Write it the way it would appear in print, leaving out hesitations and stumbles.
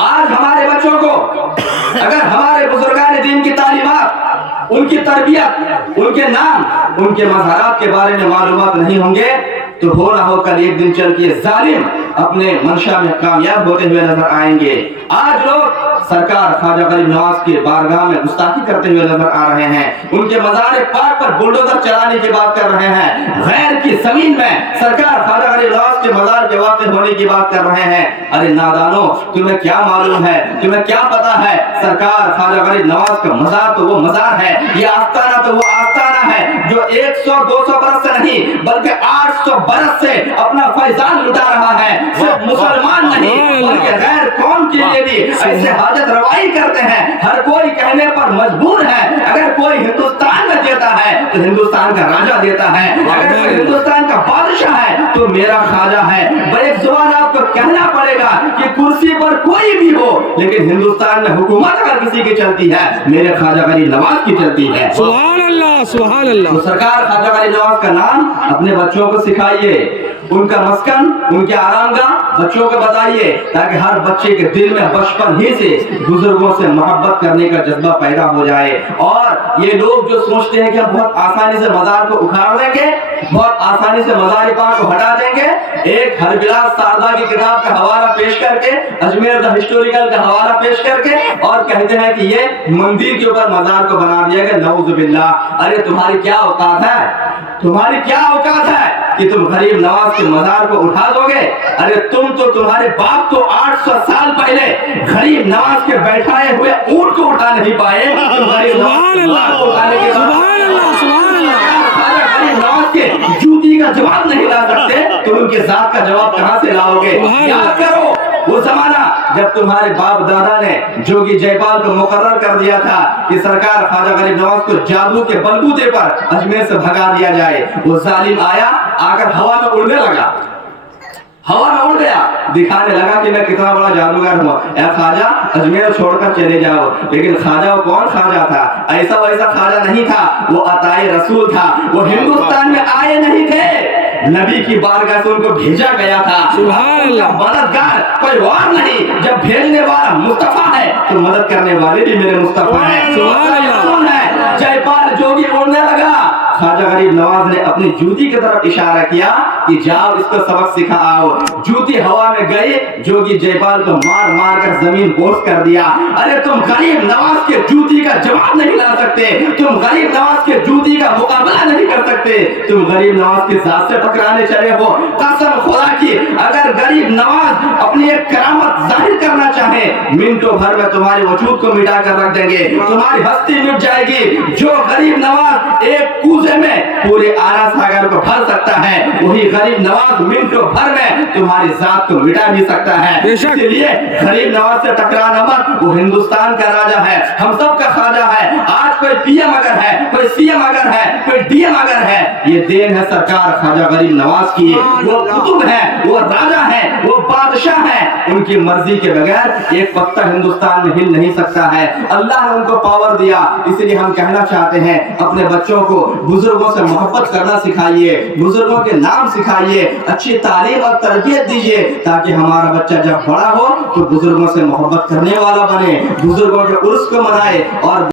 آج ہمارے بچوں کو اگر ہمارے بزرگان دین کی تعلیمات، ان کی تربیت، ان کے نام، ان کے مزارات کے بارے میں معلومات نہیں ہوں گے تو ہو نہ ہو کر ایک دن چل کے ظالم اپنے منشا میں کامیاب ہوتے ہوئے نظر آئیں گے۔ آج لوگ سرکار خواجہ غریب نواز کے بارگاہ میں گستاخی کرتے ہوئے نظر آ رہے ہیں، ان کے مزار پاک پر بلڈوزر چلانے کی بات کر رہے ہیں، غیر کی زمین میں سرکار خواجہ غریب نواز کے مزار کے واقع ہونے کی بات کر رہے ہیں۔ ارے نادانو، تمہیں کیا معلوم ہے، تمہیں کیا پتا ہے، سرکار خواجہ غریب نواز کا مزار تو وہ مزار ہے، یہ آستانہ تو وہ آستانہ ہے جو 100-200 برس سے نہیں بلکہ 800 برس سے اپنا فیضان لٹا رہا ہے۔ صرف مسلمان نہیں بلکہ غیر قوم کے لیے بھی ایسے حاجت روائی کرتے ہیں، ہر کوئی کہنے پر مجبور ہے۔ اگر کوئی ہندوستان میں دیتا ہے تو ہندوستان کا راجہ دیتا ہے، اگر کوئی ہندوستان کا بادشاہ ہے تو میرا خواجہ ہے۔ بڑے زبان آپ کو کہنا پڑے گا کہ کرسی پر کوئی بھی ہو لیکن ہندوستان میں حکومت اگر کسی کی چلتی ہے میرے خواجہ غریب نواز کی چلتی ہے۔ سبحان اللہ، سبحان اللہ۔ تو سرکار خواجہ غریب نواز کا نام اپنے بچوں کو سکھائیے، ان کا مسکن، ان کے آرام گاہ بچوں کو بتائیے تاکہ ہر بچے کے دل میں بچپن ہی سے بزرگوں سے محبت کرنے کا جذبہ پیدا ہو جائے۔ اور یہ لوگ جو سوچتے ہیں کہ ہم بہت آسانی سے مزار کو اکھاڑ دیں گے، بہت آسانی سے مزار پاک کو ہٹا دیں گے، ایک ہربلاس سادہ کی کتاب کا حوالہ پیش کر کے، اجمیر دا ہسٹوریکل کا حوالہ پیش کر کے اور کہتے ہیں کہ یہ مندر کے اوپر مزار کو بنا دیا گیا، نعوذ باللہ۔ ارے تمہاری کیا اوقات ہے، تمہاری کیا اوقات ہے کہ تم غریب نواز کے مزار کو اٹھا دو گے؟ ارے تمہارے باپ تو 800 سال پہلے غریب نواز کے بیٹھائے ہوئے اونٹ کو اٹھا نہیں پائے، سبحان اللہ، سبحان اللہ، سبحان اللہ۔ غریب نواز کے جوتی کا جواب نہیں لا سکتے، تم ان کے ذات کا جواب کہاں سے لاؤ گے؟ یاد کرو وہ زمانہ جب تمہارے باپ دادا نے جوگی جے پال کو مقرر کر دیا تھا کہ سرکار خواجہ غریب نواز کو جادو کے بلبوتے پر اجمیر سے بھگا دیا جائے، وہ ظالم آیا، آ کر ہوا میں اڑنے لگا، ہوا میں اڑ گیا، دکھانے لگا کہ میں کتنا بڑا جادوگر ہوں، اے خواجہ اجمیر چھوڑ کر چلے جاؤ۔ لیکن خواجہ وہ کون خواجہ تھا؟ ایسا ویسا خواجہ نہیں تھا، وہ عطائے رسول تھا، وہ ہندوستان میں آئے نہیں تھے، نبی کی بارگاہ سے ان کو بھیجا گیا تھا۔ سبحان اللہ۔ مددگار کوئی اور نہیں، جب بھیجنے والا مصطفیٰ ہے تو مدد کرنے والے بھی میرے مصطفیٰ ہیں۔ سبحان اللہ۔ جے پال جوگی اڑنے لگا، خواجہ غریب نواز نے اپنی جوتی کی طرف اشارہ کیا کہ جاؤ اس کو سبق سکھا آؤ۔ جوتی ہوا میں گئی، جوگی جے پال کو مار مار کر زمین بوس کر دیا۔ ارے تم غریب نواز کے جوتی کا جواب نہیں لا سکتے، تم غریب نواز کے جوتی کا مقابلہ نہیں کر سکتے، تم غریب نواز کی ذات سے ٹکرانے چلے ہو۔ قسم خدا کی اگر غریب نواز اپنی ایک کرامت ظاہر کرنا چاہے منٹوں بھر میں تمہارے وجود کو مٹا کر رکھ دیں گے، تمہاری ہستی مٹ جائے گی۔ جو غریب نواز ایک کوزے میں پورے آرا ساگر کو بھر سکتا ہے، وہی غریب نواز منٹوں بھر میں تمہاری ذات کو مٹا بھی سکتا ہے۔ اس لیے غریب نواز سے ٹکرانا مت، وہ ہندوستان کا راجہ ہے، ہم سب کا خواجہ ہے۔ آج کوئی پی ایم اگر ہے، کوئی سی ایم اگر ہے، کوئی ڈی ایم اگر ہے، یہ دین ہے سرکار خواجہ غریب نواز کی۔ وہ قطب ہے، وہ راجہ ہے، وہ بادشاہ ہے، ان کی مرضی کے بغیر ایک پتا ہندوستان میں ہل نہیں سکتا ہے۔ اللہ نے ان کو پاور دیا، اس لیے ہم کہنا چاہتے ہیں اپنے بچوں کو بزرگوں سے محبت کرنا سکھائیے، بزرگوں کے نام سکھائیے، اچھی تعلیم اور تربیت دیجیے تاکہ ہمارا بچہ جب بڑا ہو تو بزرگوں سے محبت کرنے والا بنے، بزرگوں کے عرس کو منائے اور